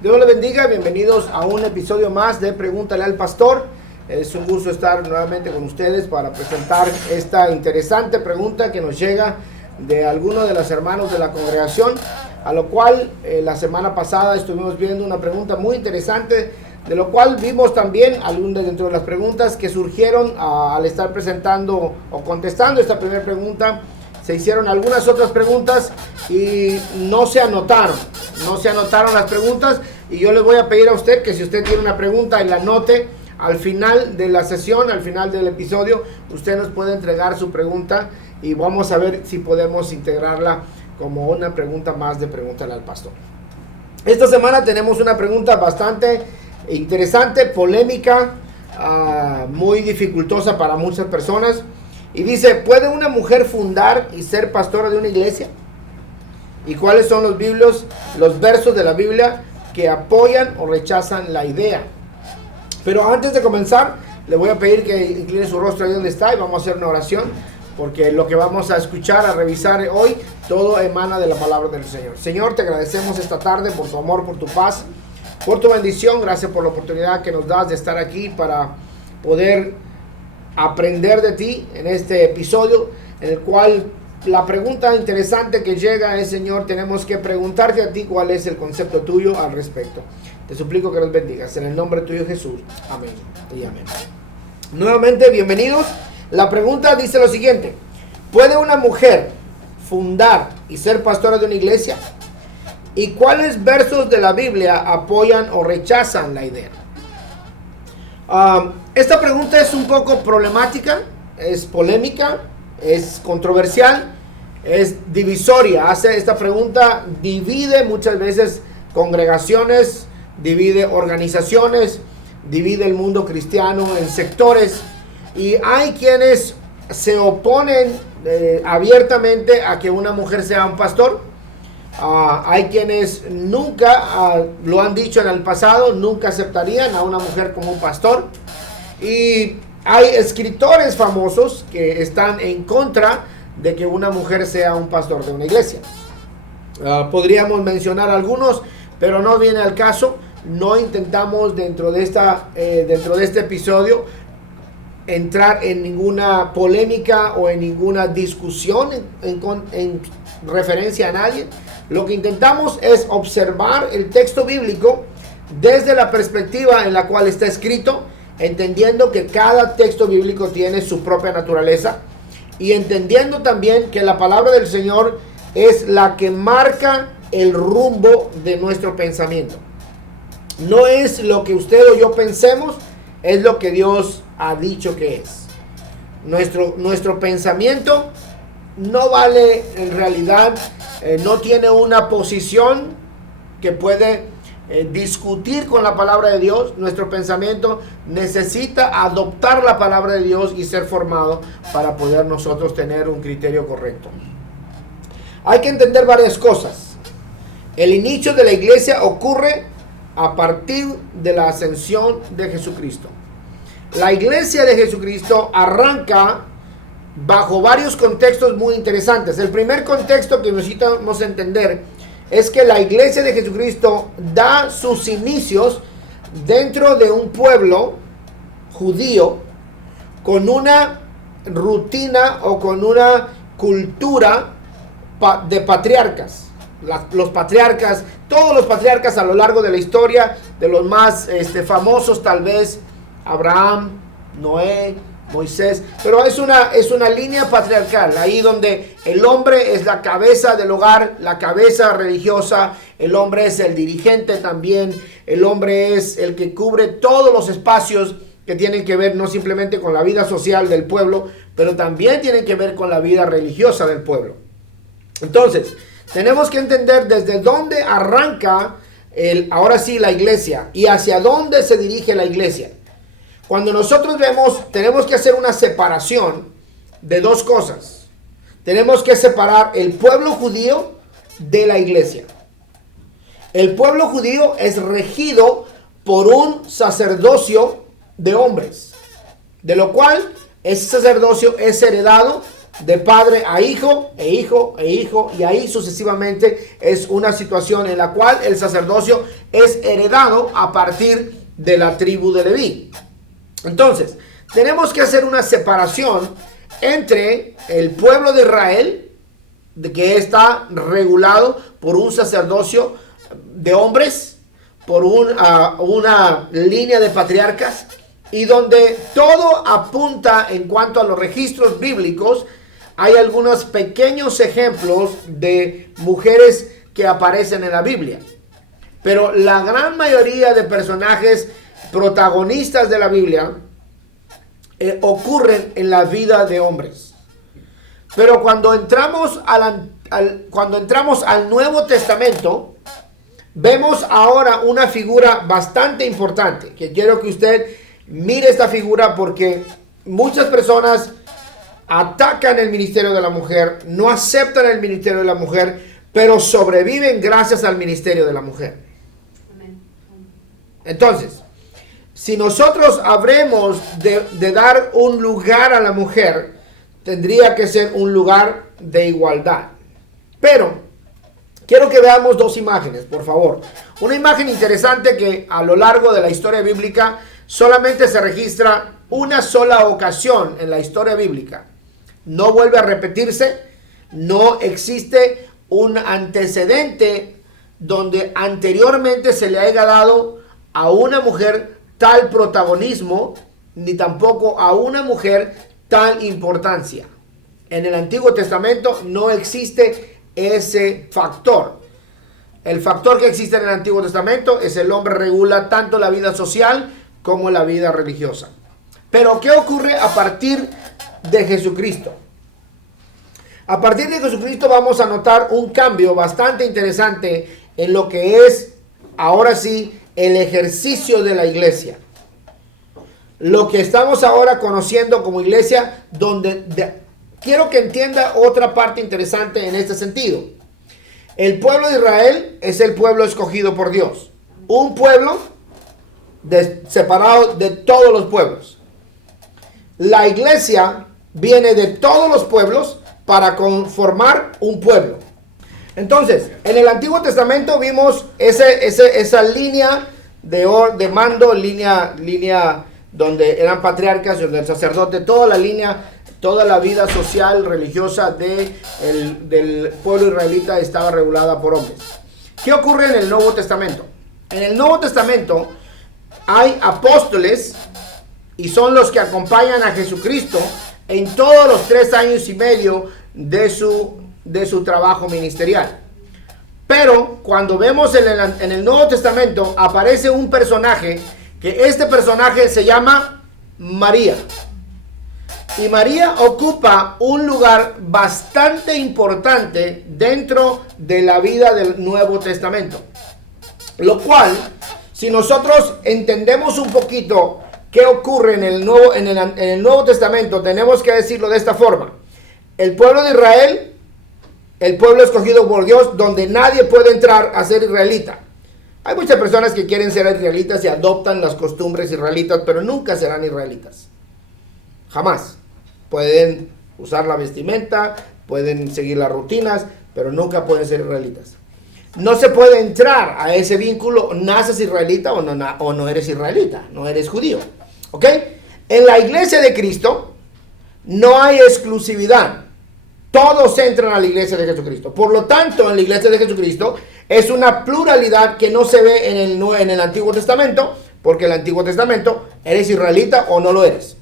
Dios le bendiga, bienvenidos a un episodio más de Pregúntale al Pastor. Es un gusto estar nuevamente con ustedes para presentar esta interesante pregunta que nos llega de alguno de los hermanos de la congregación, a lo cual la semana pasada estuvimos viendo una pregunta muy interesante, de lo cual vimos también algunas dentro de las preguntas que surgieron al estar presentando o contestando esta primera pregunta. Se hicieron algunas otras preguntas y no se anotaron las preguntas, y yo le voy a pedir a usted que si usted tiene una pregunta y la anote al final de la sesión, al final del episodio, usted nos puede entregar su pregunta y vamos a ver si podemos integrarla como una pregunta más de Pregúntale al Pastor. Esta semana tenemos una pregunta bastante interesante, polémica, muy dificultosa para muchas personas. Y dice: ¿puede una mujer fundar y ser pastora de una iglesia? ¿Y cuáles son los versos de la Biblia que apoyan o rechazan la idea? Pero antes de comenzar, le voy a pedir que incline su rostro ahí donde está y vamos a hacer una oración, porque lo que vamos a escuchar, a revisar hoy, todo emana de la palabra del Señor. Señor, te agradecemos esta tarde por tu amor, por tu paz, por tu bendición. Gracias por la oportunidad que nos das de estar aquí para poder aprender de ti en este episodio, en el cual la pregunta interesante que llega es: Señor, tenemos que preguntarte a ti cuál es el concepto tuyo al respecto. Te suplico que nos bendigas en el nombre tuyo, Jesús. Amén y amén. Nuevamente, bienvenidos. La pregunta dice lo siguiente: ¿puede una mujer fundar y ser pastora de una iglesia? ¿Y cuáles versos de la Biblia apoyan o rechazan la idea? Esta pregunta es un poco problemática, es polémica, es controversial, es divisoria. Esta pregunta divide muchas veces congregaciones, divide organizaciones, divide el mundo cristiano en sectores, y hay quienes se oponen abiertamente a que una mujer sea un pastor. Hay quienes nunca, lo han dicho en el pasado, nunca aceptarían a una mujer como un pastor. Y hay escritores famosos que están en contra de que una mujer sea un pastor de una iglesia. Podríamos mencionar algunos, pero no viene al caso. No intentamos dentro de este episodio entrar en ninguna polémica o en ninguna discusión en referencia a nadie. Lo que intentamos es observar el texto bíblico desde la perspectiva en la cual está escrito, entendiendo que cada texto bíblico tiene su propia naturaleza, y entendiendo también que la palabra del Señor es la que marca el rumbo de nuestro pensamiento. No es lo que usted o yo pensemos, es lo que Dios ha dicho que es. Nuestro pensamiento no vale en realidad, no tiene una posición que puede discutir con la palabra de Dios. Nuestro pensamiento necesita adoptar la palabra de Dios y ser formado para poder nosotros tener un criterio correcto. Hay que entender varias cosas. El inicio de la iglesia ocurre a partir de la ascensión de Jesucristo. La iglesia de Jesucristo arranca bajo varios contextos muy interesantes. El primer contexto que necesitamos entender es que la iglesia de Jesucristo da sus inicios dentro de un pueblo judío con una rutina o con una cultura de patriarcas. Los patriarcas, todos los patriarcas a lo largo de la historia, de los más famosos tal vez, Abraham, Noé, Moisés, pero es una línea patriarcal, ahí donde el hombre es la cabeza del hogar, la cabeza religiosa, el hombre es el dirigente también, el hombre es el que cubre todos los espacios que tienen que ver no simplemente con la vida social del pueblo, pero también tienen que ver con la vida religiosa del pueblo. Entonces, tenemos que entender desde dónde arranca ahora sí la iglesia y hacia dónde se dirige la iglesia. Cuando nosotros vemos, tenemos que hacer una separación de dos cosas. Tenemos que separar el pueblo judío de la iglesia. El pueblo judío es regido por un sacerdocio de hombres, de lo cual ese sacerdocio es heredado de padre a hijo, e hijo, e hijo, y ahí sucesivamente es una situación en la cual el sacerdocio es heredado a partir de la tribu de Leví. Entonces, tenemos que hacer una separación entre el pueblo de Israel, de que está regulado por un sacerdocio de hombres, por una línea de patriarcas, y donde todo apunta en cuanto a los registros bíblicos. Hay algunos pequeños ejemplos de mujeres que aparecen en la Biblia, pero la gran mayoría de personajes protagonistas de la Biblia ocurren en la vida de hombres. Pero cuando entramos al Nuevo Testamento, vemos ahora una figura bastante importante, que quiero que usted mire esta figura, porque muchas personas atacan el ministerio de la mujer, no aceptan el ministerio de la mujer, pero sobreviven gracias al ministerio de la mujer. Entonces, si nosotros habremos de dar un lugar a la mujer, tendría que ser un lugar de igualdad. Pero quiero que veamos dos imágenes, por favor. Una imagen interesante que a lo largo de la historia bíblica solamente se registra una sola ocasión en la historia bíblica. No vuelve a repetirse. No existe un antecedente donde anteriormente se le haya dado a una mujer tal protagonismo, ni tampoco a una mujer tal importancia. En el Antiguo Testamento no existe ese factor. El factor que existe en el Antiguo Testamento es el hombre regula tanto la vida social como la vida religiosa. Pero ¿qué ocurre a partir de Jesucristo? A partir de Jesucristo vamos a notar un cambio bastante interesante en lo que es, ahora sí, el ejercicio de la iglesia. Lo que estamos ahora conociendo como iglesia, quiero que entienda otra parte interesante en este sentido. El pueblo de Israel es el pueblo escogido por Dios. Un pueblo separado de todos los pueblos. La iglesia viene de todos los pueblos para conformar un pueblo. Entonces, en el Antiguo Testamento vimos esa línea de mando, línea donde eran patriarcas, donde el sacerdote, toda la vida social, religiosa del pueblo israelita estaba regulada por hombres. ¿Qué ocurre en el Nuevo Testamento? En el Nuevo Testamento hay apóstoles, y son los que acompañan a Jesucristo en todos los 3 años y medio de su trabajo ministerial. Pero cuando vemos en el Nuevo Testamento aparece un personaje, que este personaje se llama María. Y María ocupa un lugar bastante importante dentro de la vida del Nuevo Testamento. Lo cual, si nosotros entendemos un poquito qué ocurre en el Nuevo Testamento, tenemos que decirlo de esta forma. El pueblo de Israel, el pueblo escogido por Dios, donde nadie puede entrar a ser israelita. Hay muchas personas que quieren ser israelitas y adoptan las costumbres israelitas, pero nunca serán israelitas. Jamás. Pueden usar la vestimenta, pueden seguir las rutinas, pero nunca pueden ser israelitas. No se puede entrar a ese vínculo, naces israelita o no eres israelita, no eres judío. ¿Ok? En la iglesia de Cristo no hay exclusividad. Todos entran a la iglesia de Jesucristo. Por lo tanto, en la iglesia de Jesucristo es una pluralidad que no se ve en el Antiguo Testamento, porque en el Antiguo Testamento eres israelita o no lo eres.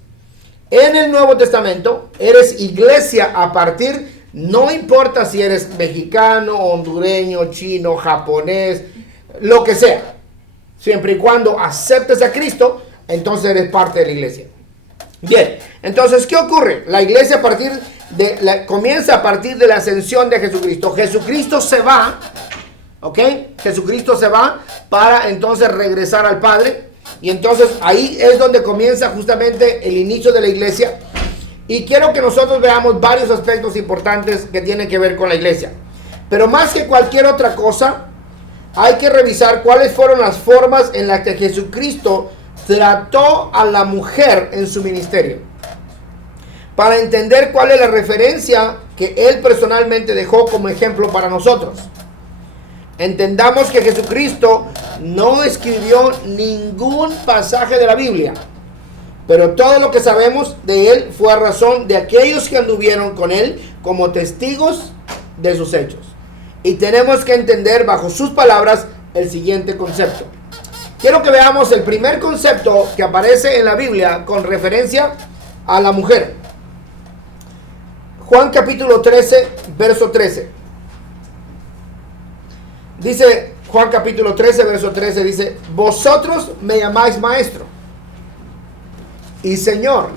En el Nuevo Testamento eres iglesia a partir, no importa si eres mexicano, hondureño, chino, japonés, lo que sea. Siempre y cuando aceptes a Cristo, entonces eres parte de la iglesia. Bien, entonces, ¿qué ocurre? La iglesia comienza a partir de la ascensión de Jesucristo. Jesucristo se va, ¿ok? Jesucristo se va para entonces regresar al Padre. Y entonces ahí es donde comienza justamente el inicio de la iglesia. Y quiero que nosotros veamos varios aspectos importantes que tienen que ver con la iglesia. Pero más que cualquier otra cosa, hay que revisar cuáles fueron las formas en las que Jesucristo trató a la mujer en su ministerio. para entender cuál es la referencia que Él personalmente dejó como ejemplo para nosotros. Entendamos que Jesucristo no escribió ningún pasaje de la Biblia, pero todo lo que sabemos de Él fue a razón de aquellos que anduvieron con Él como testigos de sus hechos. Y tenemos que entender bajo sus palabras el siguiente concepto. Quiero que veamos el primer concepto que aparece en la Biblia con referencia a la mujer. Juan capítulo 13, verso 13. Dice Juan capítulo 13, verso 13, dice: vosotros me llamáis maestro y Señor,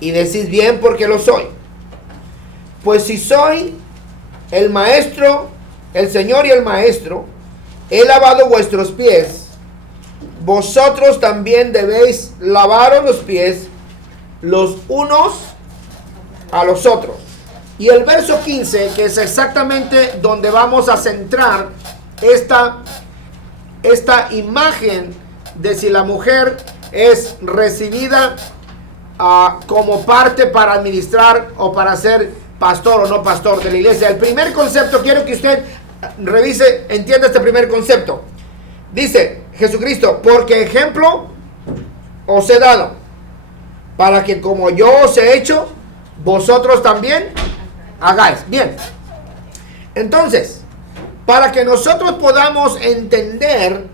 y decís bien porque lo soy. Pues si soy el maestro, el Señor y el maestro, he lavado vuestros pies, vosotros también debéis lavaros los pies los unos a los otros. Y el verso 15, que es exactamente donde vamos a centrar esta imagen de si la mujer es recibida como parte para administrar o para ser pastor o no pastor de la iglesia. El primer concepto, quiero que usted revise, entienda este primer concepto. Dice Jesucristo: porque ejemplo os he dado, para que como yo os he hecho, vosotros también hagáis. Bien, entonces, para que nosotros podamos entender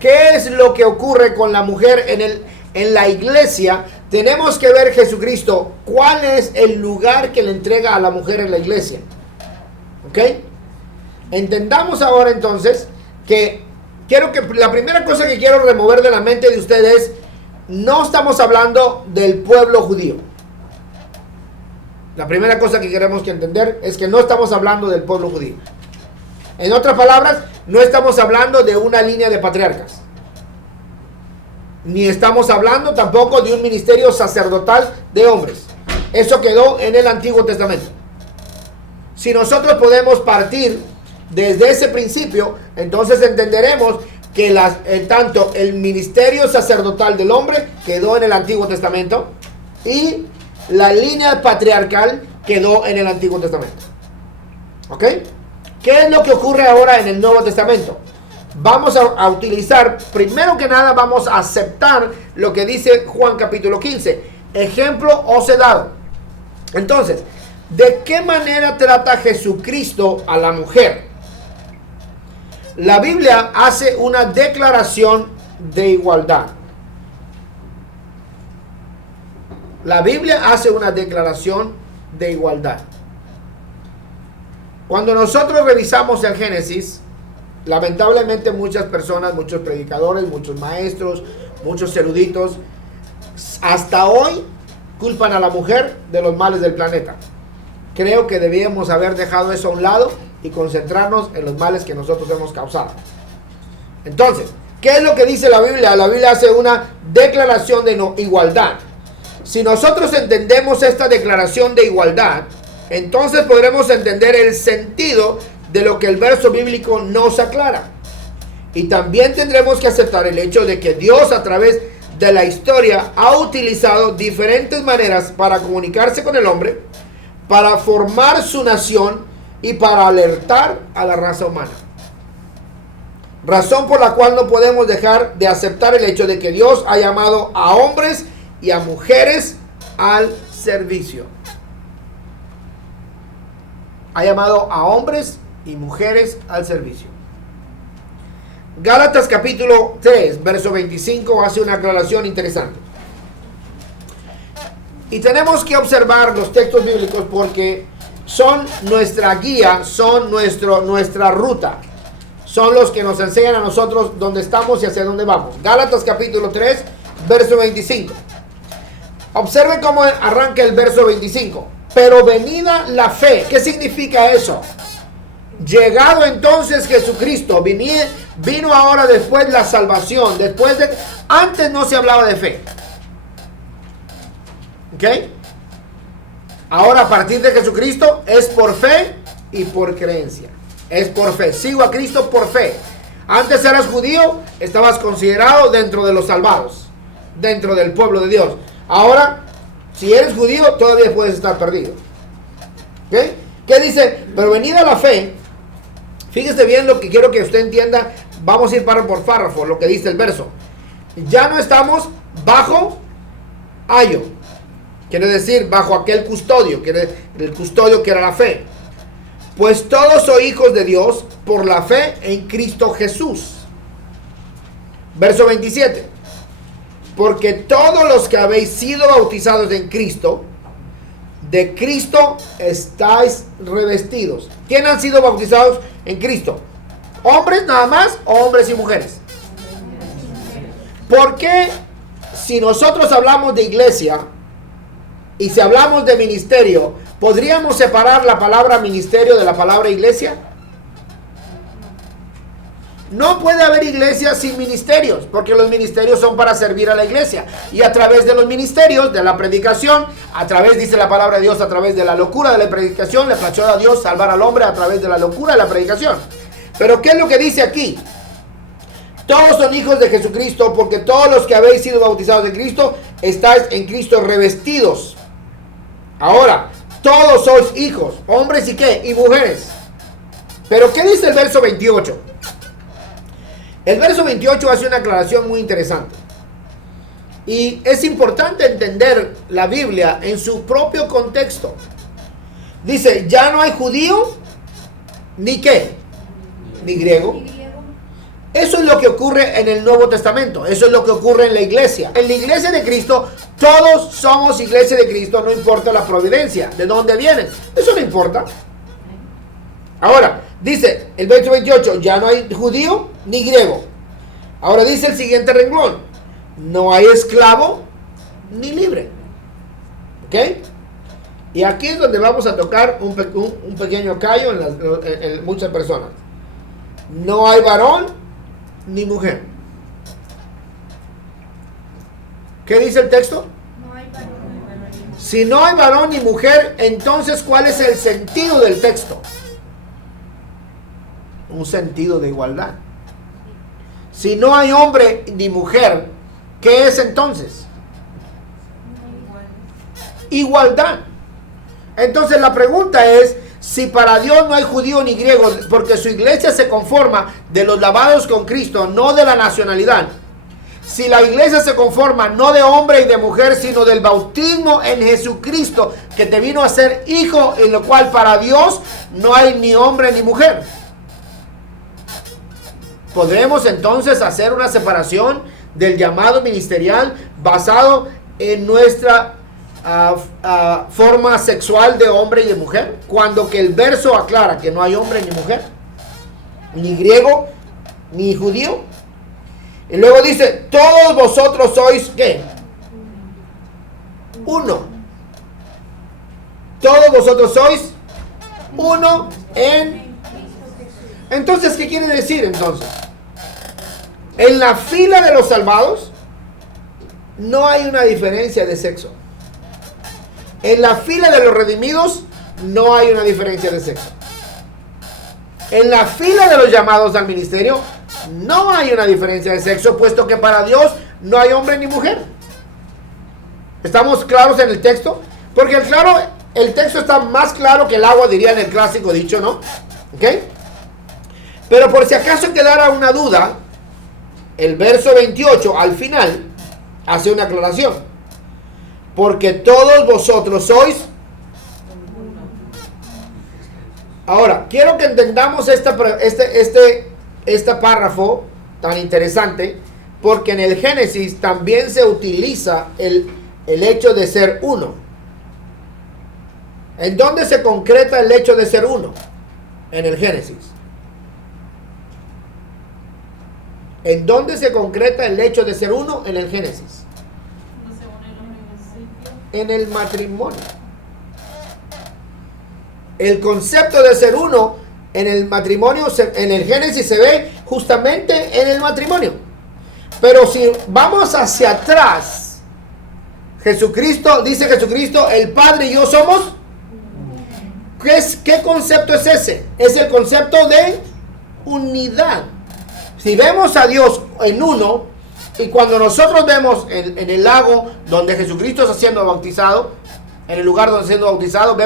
qué es lo que ocurre con la mujer en la iglesia, tenemos que ver Jesucristo, cuál es el lugar que le entrega a la mujer en la iglesia. ¿Ok? Entendamos ahora entonces que la primera cosa que quiero remover de la mente de ustedes, no estamos hablando del pueblo judío. La primera cosa que queremos que entender es que no estamos hablando del pueblo judío. En otras palabras, no estamos hablando de una línea de patriarcas. Ni estamos hablando tampoco de un ministerio sacerdotal de hombres. Eso quedó en el Antiguo Testamento. Si nosotros podemos partir desde ese principio, entonces entenderemos que tanto el ministerio sacerdotal del hombre quedó en el Antiguo Testamento y la línea patriarcal quedó en el Antiguo Testamento. ¿Ok? ¿Qué es lo que ocurre ahora en el Nuevo Testamento? Vamos a utilizar, primero que nada, vamos a aceptar lo que dice Juan capítulo 15. Ejemplo os he dado. Entonces, ¿de qué manera trata Jesucristo a la mujer? La Biblia hace una declaración de igualdad. La Biblia hace una declaración de igualdad. Cuando nosotros revisamos el Génesis, lamentablemente muchas personas, muchos predicadores, muchos maestros, muchos eruditos, hasta hoy culpan a la mujer de los males del planeta. Creo que debíamos haber dejado eso a un lado y concentrarnos en los males que nosotros hemos causado. Entonces, ¿qué es lo que dice la Biblia? La Biblia hace una declaración de igualdad. Si nosotros entendemos esta declaración de igualdad, entonces podremos entender el sentido de lo que el verso bíblico nos aclara. Y también tendremos que aceptar el hecho de que Dios, a través de la historia, ha utilizado diferentes maneras para comunicarse con el hombre, para formar su nación y para alertar a la raza humana. Razón por la cual no podemos dejar de aceptar el hecho de que Dios ha llamado a hombres y a mujeres al servicio. Ha llamado a hombres y mujeres al servicio. Gálatas capítulo 3, verso 25 hace una aclaración interesante. Y tenemos que observar los textos bíblicos porque son nuestra guía, son nuestra ruta. Son los que nos enseñan a nosotros dónde estamos y hacia dónde vamos. Gálatas capítulo 3, verso 25. Observe cómo arranca el verso 25. Pero venida la fe. ¿Qué significa eso? Llegado entonces Jesucristo, vino ahora después la salvación. Antes no se hablaba de fe. ¿Ok? Ahora a partir de Jesucristo es por fe y por creencia. Es por fe. Sigo a Cristo por fe. Antes eras judío, estabas considerado dentro de los salvados, dentro del pueblo de Dios. Ahora Si eres judío, todavía puedes estar perdido. ¿Okay? ¿Qué dice? Pero venida la fe, fíjese bien lo que quiero que usted entienda. Vamos a ir párrafo por párrafo, lo que dice el verso. Ya no estamos bajo ayo. Quiere decir, bajo aquel custodio, el custodio que era la fe. Pues todos sois hijos de Dios por la fe en Cristo Jesús. Verso 27. Porque todos los que habéis sido bautizados en Cristo, de Cristo estáis revestidos. ¿Quién han sido bautizados en Cristo? ¿Hombres nada más o hombres y mujeres? ¿Por qué si nosotros hablamos de iglesia y si hablamos de ministerio, podríamos separar la palabra ministerio de la palabra iglesia? No puede haber iglesia sin ministerios, porque los ministerios son para servir a la iglesia. Y a través de los ministerios, de la predicación, a través, dice la palabra de Dios, a través de la locura de la predicación, le plació a Dios salvar al hombre a través de la locura de la predicación. Pero ¿qué es lo que dice aquí? Todos son hijos de Jesucristo, porque todos los que habéis sido bautizados en Cristo, estáis en Cristo revestidos. Ahora, todos sois hijos, hombres y qué, y mujeres. Pero ¿qué dice el verso 28? El verso 28 hace una aclaración muy interesante. Y es importante entender la Biblia en su propio contexto. Dice, ya no hay judío, ni qué, ni griego. Eso es lo que ocurre en el Nuevo Testamento. Eso es lo que ocurre en la iglesia. En la iglesia de Cristo, todos somos iglesia de Cristo, no importa la providencia, de dónde vienen. Eso no importa. Ahora, dice el verso 28, ya no hay judío ni griego. Ahora dice el siguiente renglón, no hay esclavo ni libre. ¿Ok? Y aquí es donde vamos a tocar un pequeño callo en muchas personas. No hay varón ni mujer. ¿Qué dice el texto? No hay varón. Si no hay varón ni mujer, entonces ¿cuál es el sentido del texto? Un sentido de igualdad. Si no hay hombre ni mujer, ¿qué es entonces? Igualdad. Entonces la pregunta es, si para Dios no hay judío ni griego, porque su iglesia se conforma de los lavados con Cristo, no de la nacionalidad. Si la iglesia se conforma no de hombre y de mujer, sino del bautismo en Jesucristo, que te vino a ser hijo, en lo cual para Dios no hay ni hombre ni mujer. Podremos entonces hacer una separación del llamado ministerial basado en nuestra forma sexual de hombre y de mujer, cuando que el verso aclara que no hay hombre ni mujer, ni griego, ni judío. Y luego dice, todos vosotros sois, ¿qué? Uno. Todos vosotros sois uno en... Entonces, ¿qué quiere decir entonces? En la fila de los salvados no hay una diferencia de sexo. En la fila de los redimidos no hay una diferencia de sexo. En la fila de los llamados al ministerio no hay una diferencia de sexo, puesto que para Dios no hay hombre ni mujer. ¿Estamos claros en el texto? Porque el texto está más claro que el agua, diría en el clásico dicho, ¿no? ¿Ok? Pero por si acaso quedara una duda, el verso 28 al final hace una aclaración. Porque todos vosotros sois. Ahora, quiero que entendamos este párrafo tan interesante, porque en el Génesis también se utiliza el hecho de ser uno. ¿En dónde se concreta el hecho de ser uno? En el Génesis. ¿En dónde se concreta el hecho de ser uno? En el Génesis. En el matrimonio. El concepto de ser uno en el matrimonio, en el Génesis se ve justamente en el matrimonio. Pero si vamos hacia atrás, dice Jesucristo, el Padre y yo somos. ¿Qué concepto es ese? Es el concepto de unidad. Si vemos a Dios en uno, Y cuando nosotros vemos en el lago donde Jesucristo está siendo bautizado, en el lugar donde está siendo bautizado,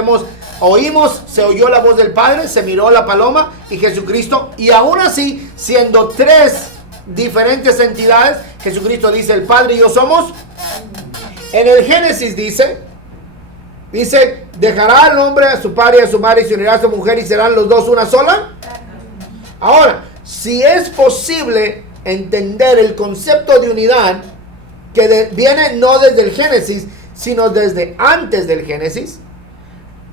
oímos, se oyó la voz del Padre, se miró la paloma y Jesucristo, y aún así, siendo tres diferentes entidades, Jesucristo dice, el Padre y yo somos. En el Génesis dice, dejará al hombre a su padre y a su madre y se unirá a su mujer y serán los dos una sola. Ahora, si es posible entender el concepto de unidad que viene no desde el Génesis, sino desde antes del Génesis,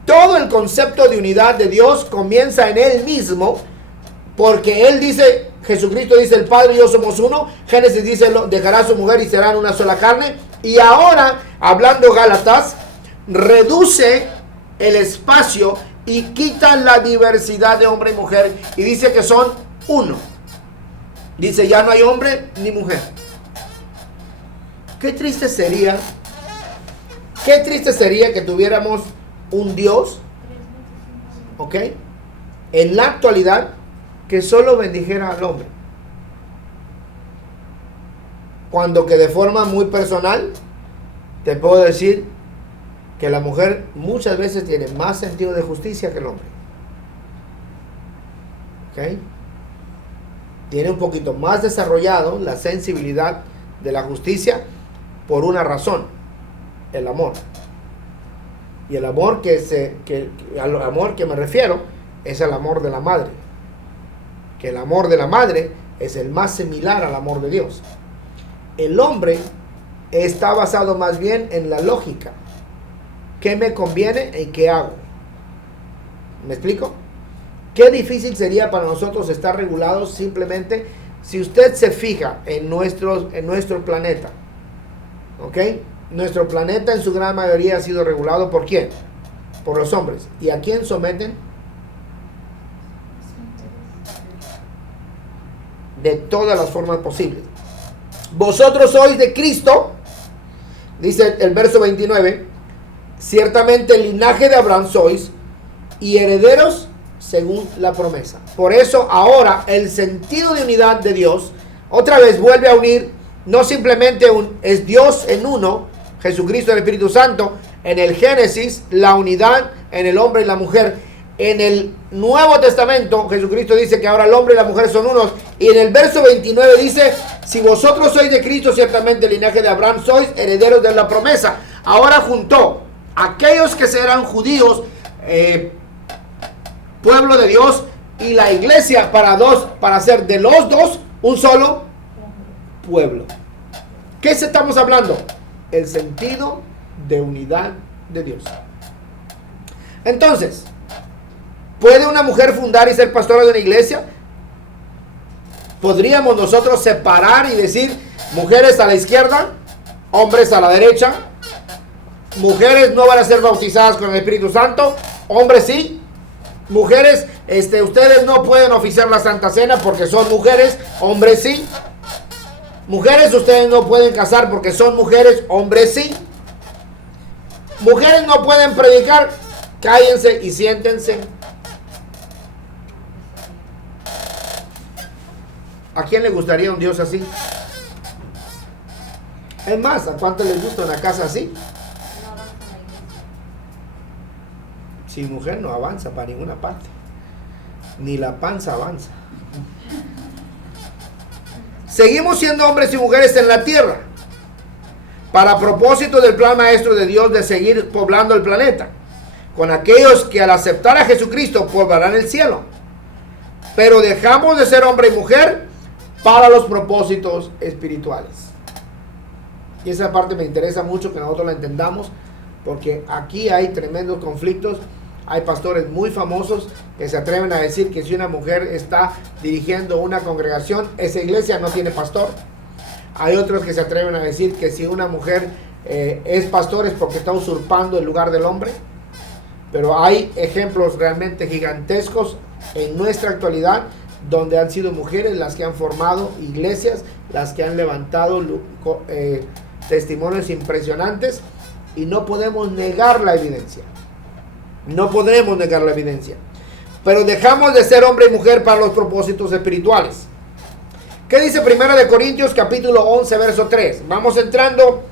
todo el concepto de unidad de Dios comienza en Él mismo, porque Él dice, Jesucristo dice, el Padre y yo somos uno. Génesis dice, dejará a su mujer y serán una sola carne. Y ahora, hablando Gálatas, reduce el espacio y quita la diversidad de hombre y mujer y dice que son uno. Dice, ya no hay hombre ni mujer. Qué triste sería que tuviéramos un Dios, ¿ok?, en la actualidad, que solo bendijera al hombre, cuando que de forma muy personal te puedo decir que la mujer muchas veces tiene más sentido de justicia que el hombre, ¿ok? Tiene un poquito más desarrollado la sensibilidad de la justicia por una razón: el amor. Y el amor al amor que me refiero es el amor de la madre. Que el amor de la madre es el más similar al amor de Dios. El hombre está basado más bien en la lógica. ¿Qué me conviene y qué hago? ¿Me explico? Qué difícil sería para nosotros estar regulados simplemente si usted se fija en nuestro planeta. ¿Ok? Nuestro planeta en su gran mayoría ha sido regulado ¿por quién? Por los hombres. ¿Y a quién someten? De todas las formas posibles. Vosotros sois de Cristo, dice el verso 29, ciertamente el linaje de Abraham sois y herederos según la promesa. Por eso ahora el sentido de unidad de Dios otra vez vuelve a unir, no simplemente es Dios en uno, Jesucristo y el Espíritu Santo. En el Génesis, la unidad en el hombre y la mujer. En el Nuevo Testamento, Jesucristo dice que ahora el hombre y la mujer son unos. Y en el verso 29 dice, si vosotros sois de Cristo, ciertamente el linaje de Abraham sois herederos de la promesa. Ahora juntó aquellos que serán judíos, pueblo de Dios, y la iglesia para hacer de los dos un solo pueblo. ¿Qué estamos hablando? El sentido de unidad de Dios. Entonces, ¿puede una mujer fundar y ser pastora de una iglesia? ¿Podríamos nosotros separar y decir mujeres a la izquierda, hombres a la derecha? Mujeres no van a ser bautizadas con el Espíritu Santo, hombres sí. Mujeres, ustedes no pueden oficiar la Santa Cena porque son mujeres, hombres sí. Mujeres, ustedes no pueden casar porque son mujeres, hombres sí. Mujeres no pueden predicar, cállense y siéntense. ¿A quién le gustaría un Dios así? Es más, ¿a cuánto les gusta una casa así? Sin mujer no avanza para ninguna parte. Ni la panza avanza. Seguimos siendo hombres y mujeres en la tierra, para propósito del plan maestro de Dios de seguir poblando el planeta, con aquellos que al aceptar a Jesucristo poblarán el cielo. Pero dejamos de ser hombre y mujer para los propósitos espirituales. Y esa parte me interesa mucho que nosotros la entendamos, porque aquí hay tremendos conflictos. Hay pastores muy famosos que se atreven a decir que si una mujer está dirigiendo una congregación, esa iglesia no tiene pastor. Hay otros que se atreven a decir que si una mujer es pastor es porque está usurpando el lugar del hombre. Pero hay ejemplos realmente gigantescos en nuestra actualidad donde han sido mujeres las que han formado iglesias, las que han levantado testimonios impresionantes, y no podemos negar la evidencia. No podremos negar la evidencia. Pero dejamos de ser hombre y mujer para los propósitos espirituales. ¿Qué dice 1 de Corintios capítulo 11, verso 3? Vamos entrando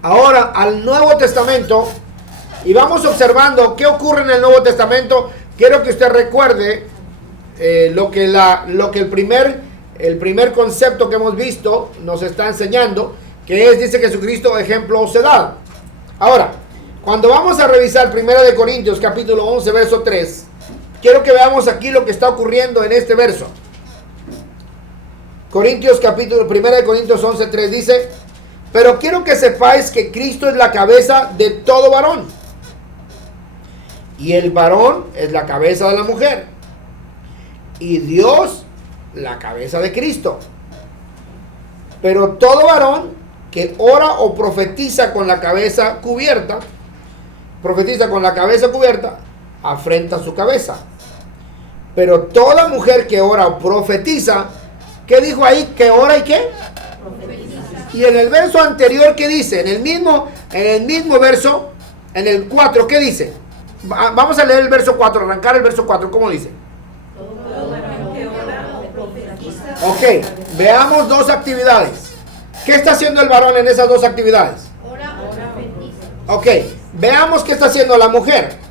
ahora al Nuevo Testamento y vamos observando qué ocurre en el Nuevo Testamento. Quiero que usted recuerde lo que el primer concepto que hemos visto nos está enseñando, que es, dice Jesucristo, ejemplo se da. Ahora, cuando vamos a revisar 1 de Corintios capítulo 11, verso 3, quiero que veamos aquí lo que está ocurriendo en este verso. 1 de Corintios 11, 3 dice: pero quiero que sepáis que Cristo es la cabeza de todo varón, y el varón es la cabeza de la mujer, y Dios la cabeza de Cristo. Pero todo varón que ora o profetiza con la cabeza cubierta, afrenta su cabeza. Pero toda mujer que ora o profetiza, ¿qué dijo ahí? ¿Que ora y qué? Profetiza. Y en el verso anterior, ¿qué dice? En el mismo verso, en el 4, ¿qué dice? Vamos a leer el verso 4, arrancar el verso 4, ¿cómo dice? Ok, veamos dos actividades. ¿Qué está haciendo el varón en esas dos actividades? Ok, veamos qué está haciendo la mujer.